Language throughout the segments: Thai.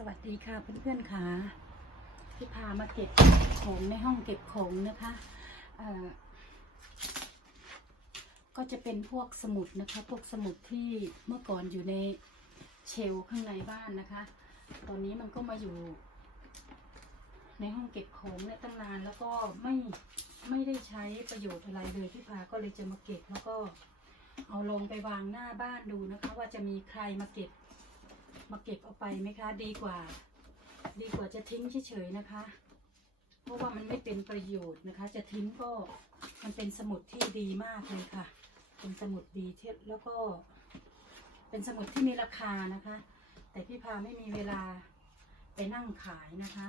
สวัสดีค่ะเพื่อนๆค่ะที่พามาเก็บของในห้องเก็บของนะคะก็จะเป็นพวกสมุดนะคะ พวกสมุดที่เมื่อก่อนอยู่ในเชลข้างในบ้านนะคะ ตอนนี้มันก็มาอยู่ ในห้องเก็บของเนี่ยตั้งนานแล้วก็ไม่ไม่ได้ใช้ประโยชน์อะไรเลยพี่พาก็เลยจะมาเก็บแล้วก็เอาลงไปวางหน้าบ้านดูนะคะ ว่าจะมีใครมาเก็บ มาเก็บเอาไปไหมคะ ดีกว่า ดีกว่าจะทิ้งเฉยๆนะคะ เพราะว่ามันไม่เป็นประโยชน์นะคะ จะทิ้งก็มันเป็นสมุดที่ดีมากเลยค่ะ เป็นสมุดดีที่แล้วก็ เป็นสมุดที่มีราคานะคะ แต่พี่พาไม่มีเวลาไปนั่งขายนะคะ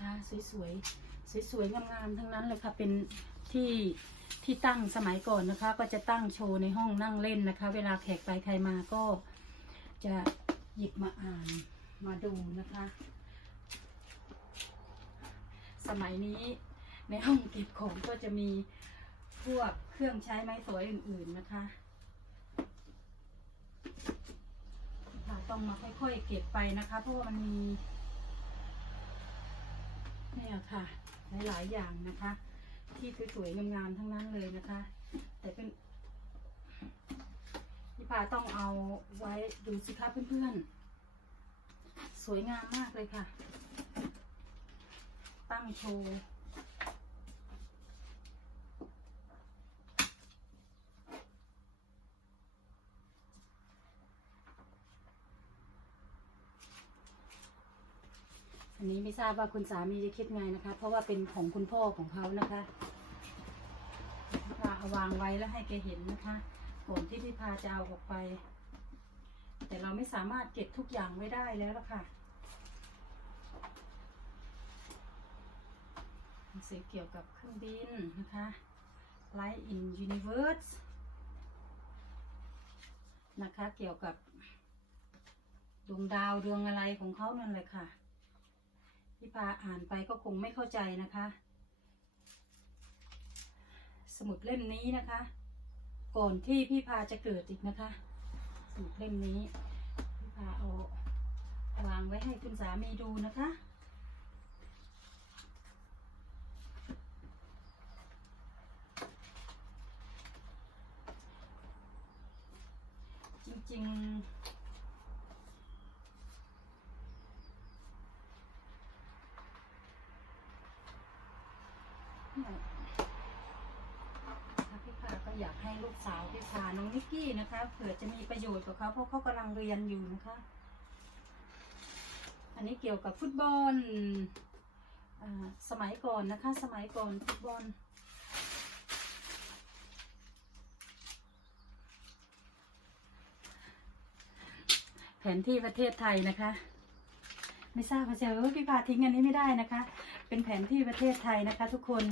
ค่ะสวยๆสวยๆงามๆทั้งนั้นเลยค่ะเป็นที่ ที่ตั้งสมัยก่อนนะคะ ก็จะตั้งโชว์ในห้องนั่งเล่นนะคะ เวลาแขกไปใครมาก็จะหยิบมาอ่านมาดูนะคะ สมัยนี้ในห้องเก็บของก็จะมีพวกเครื่องใช้ไม้สวยอื่น ๆนะคะค่ะต้องมาค่อยๆเก็บไปนะคะ เพราะว่ามันมีเนี่ยค่ะ หลายๆอย่างนะคะ ที่สวยๆงามๆทั้งนั้นเลยนะคะ แต่เป็นพี่พาต้องเอาไว้ดูสิคะเพื่อนๆ สวยงามมากเลยค่ะ ตั้งโชว์ อันนี้ไม่ทราบว่าคุณสามีจะคิดไงนะคะ เพราะว่าเป็นของคุณพ่อของเขานะคะพี่พาเอาวางไว้แล้วให้แกเห็นนะคะก่อนที่พี่พาจะเอาออกไป แต่เราไม่สามารถเก็บทุกอย่างไว้ได้แล้วล่ะค่ะหนังสือเกี่ยวกับเครื่องบินนะคะ Light in Universe นะคะ เกี่ยวกับดวงดาวดวงอะไรของเขานั่นเลยค่ะ พี่พาอ่านไปก็คงไม่เข้าใจนะคะ สมุดเล่มนี้นะคะ ก่อนที่พี่พาจะเกิดอีกนะคะ สมุดเล่มนี้พี่พาเอาวางไว้ให้คุณสามีดูนะคะจริงๆ เนี่ย พี่พาก็อยากให้ลูกสาวพี่พาน้องนิกกี้นะคะเผื่อจะมีประโยชน์กับเขาเพราะเขากำลังเรียนอยู่นะคะ อันนี้เกี่ยวกับฟุตบอลอสมัยก่อนนะคะ สมัยก่อนฟุตบอลแผนที่ประเทศไทยนะคะ ไม่ทราบว่าจะว่าพี่พาทิ้งอันนี้ไม่ได้นะคะ เป็นแผนที่ประเทศไทยนะคะ ทุกคน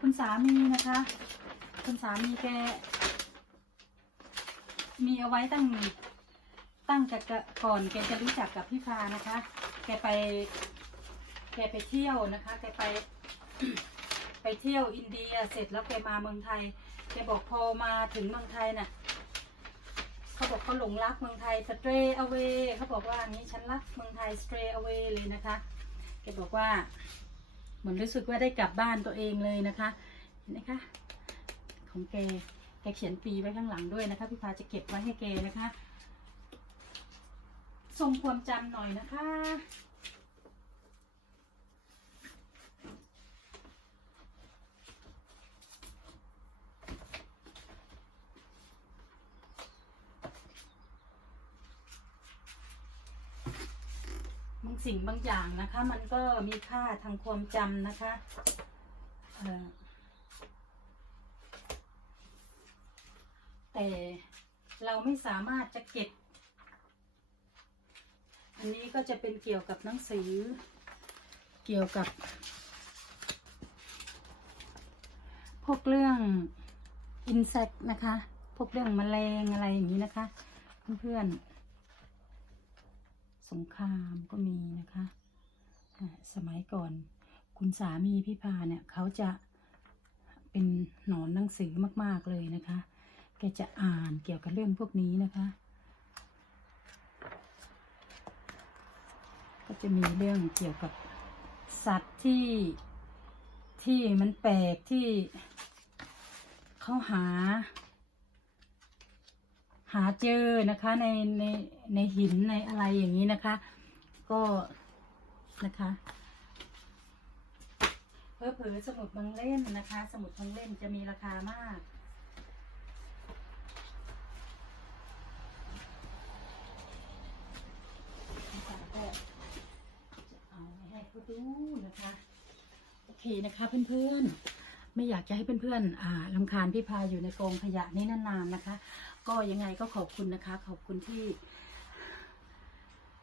คุณสามีนะคะ คุณสามีแก มีเอาไว้ตั้งตั้งแต่ก่อนแกจะรู้จักกับพี่พานะคะ แกไป แกไปเที่ยวนะคะ แกไป ไปเที่ยวอินเดียเสร็จแล้วแกมาเมืองไทย แกบอกพอมาถึงเมืองไทยน่ะ เขาบอกเขาหลงรักเมืองไทย stray away เขาบอกว่านี้ฉันรักเมืองไทย stray away เลยนะคะแกบอกว่า เหมือนรู้สึกว่าได้กลับบ้านตัวเองเลยนะคะเห็นไหมคะของแกแกเขียนปีไว้ข้างหลังด้วยนะคะพี่พาจะเก็บไว้ให้แกนะคะทรงความจำหน่อยนะคะ สิ่งบางอย่างนะคะ มันก็มีค่าทางความจำนะคะแต่เราไม่สามารถจะเก็บ อันนี้ก็จะเป็นเกี่ยวกับหนังสือ เกี่ยวกับ พวกเรื่องอินเสกนะคะ พวกเรื่องแมลงอะไรอย่างนี้นะคะ เพื่อนๆ สงครามก็มีนะคะ สมัยก่อนคุณสามีพี่พาเนี่ยเขาจะเป็นหนอนหนังสือมากๆเลยนะคะ แกจะอ่านเกี่ยวกับเรื่องพวกนี้นะคะ ก็จะมีเรื่องเกี่ยวกับสัตว์ที่ที่มันแปลกที่เขาหา หาเจอนะคะในในในหินในอะไรอย่างนี้นะคะ ก็นะคะเพอเผลอสมุดบางเล่มนะคะ สมุดบางเล่มจะมีราคามากก็จะเอาให้เขาดูนะคะ โอเคนะคะเพื่อนๆ ไม่อยากจะให้เพื่อนๆอ่าลำคาญพี่พาอยู่ในกองขยะนี้นานๆนะคะ ก็ยังไงก็ขอบคุณนะคะ ขอบคุณที่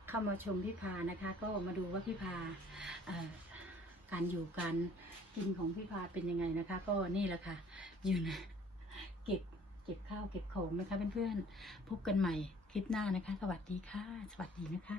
เข้ามาชมพี่พานะคะ ก็มาดูว่าพี่พาการอยู่การกินของพี่พาเป็นยังไงนะคะ ก็นี่แหละค่ะอยู่นะเก็บเก็บข้าวเก็บของนะคะเพื่อนๆพบกันใหม่คลิปหน้านะคะ สวัสดีค่ะ สวัสดีนะคะ